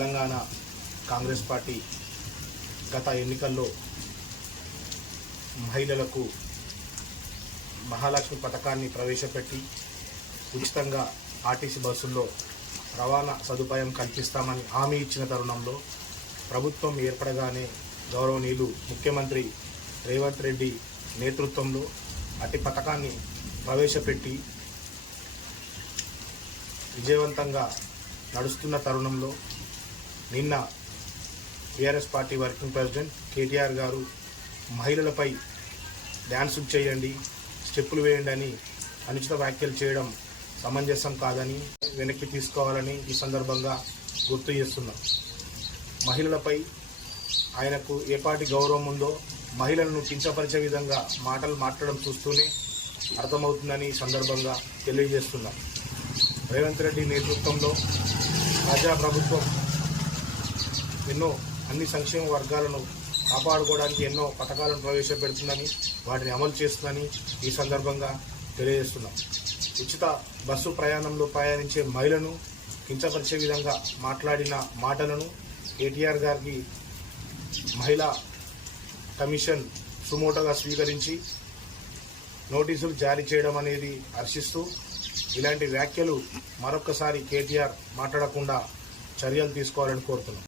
Telangana Congress party గత ఎన్నికల్లో మహిళలకు మహాలక్ష్మి పథకాన్ని ప్రవేశపెట్టి ఉచితంగా ఆర్టీసీ బస్సుల్లో రవాణా సదుపాయం కల్పిస్తామని హామీ ఇచ్చిన తరుణంలో ప్రభుత్వం ఏర్పడగానే గౌరవనీయులు ముఖ్యమంత్రి రేవంత్ రెడ్డి నేతృత్వంలో అట్టి పథకాన్ని ప్రవేశపెట్టి విజయవంతంగా నడుస్తున్న తరుణంలో నిన్న TRS party working president KTR గారు మహిళలపై డ్యాన్సులు చేయండి, స్టెప్పులు వేయండి అని అనుచిత వ్యాఖ్యలు చేయడం సమంజసం కాదని వెనక్కి తీసుకోవాలని ఈ సందర్భంగా గుర్తు చేస్తున్నాం. మహిళలపై ఆయనకు ఏ పార్టీ గౌరవం ఉందో మహిళలను కించపరిచే విధంగా మాటలు మాట్లాడడం చూస్తూనే అర్థమవుతుందని ఈ సందర్భంగా తెలియజేస్తున్నాం. రేవంత్ రెడ్డి నేతృత్వంలో ప్రజాప్రభుత్వం ఎన్నో అన్ని సంక్షేమ వర్గాలను కాపాడుకోవడానికి ఎన్నో పథకాలను ప్రవేశపెడుతుందని, వాటిని అమలు చేస్తుందని ఈ సందర్భంగా తెలియజేస్తున్నాం. ఉచిత బస్సు ప్రయాణంలో ప్రయాణించే మహిళను కించపరిచే విధంగా మాట్లాడిన మాటలను కేటీఆర్ గారికి మహిళా కమిషన్ సుమోటోగా స్వీకరించి నోటీసులు జారీ చేయడం అనేది హర్షిస్తూ, ఇలాంటి వ్యాఖ్యలు మరొక్కసారి కేటీఆర్ మాట్లాడకుండా చర్యలు తీసుకోవాలని కోరుతున్నాం.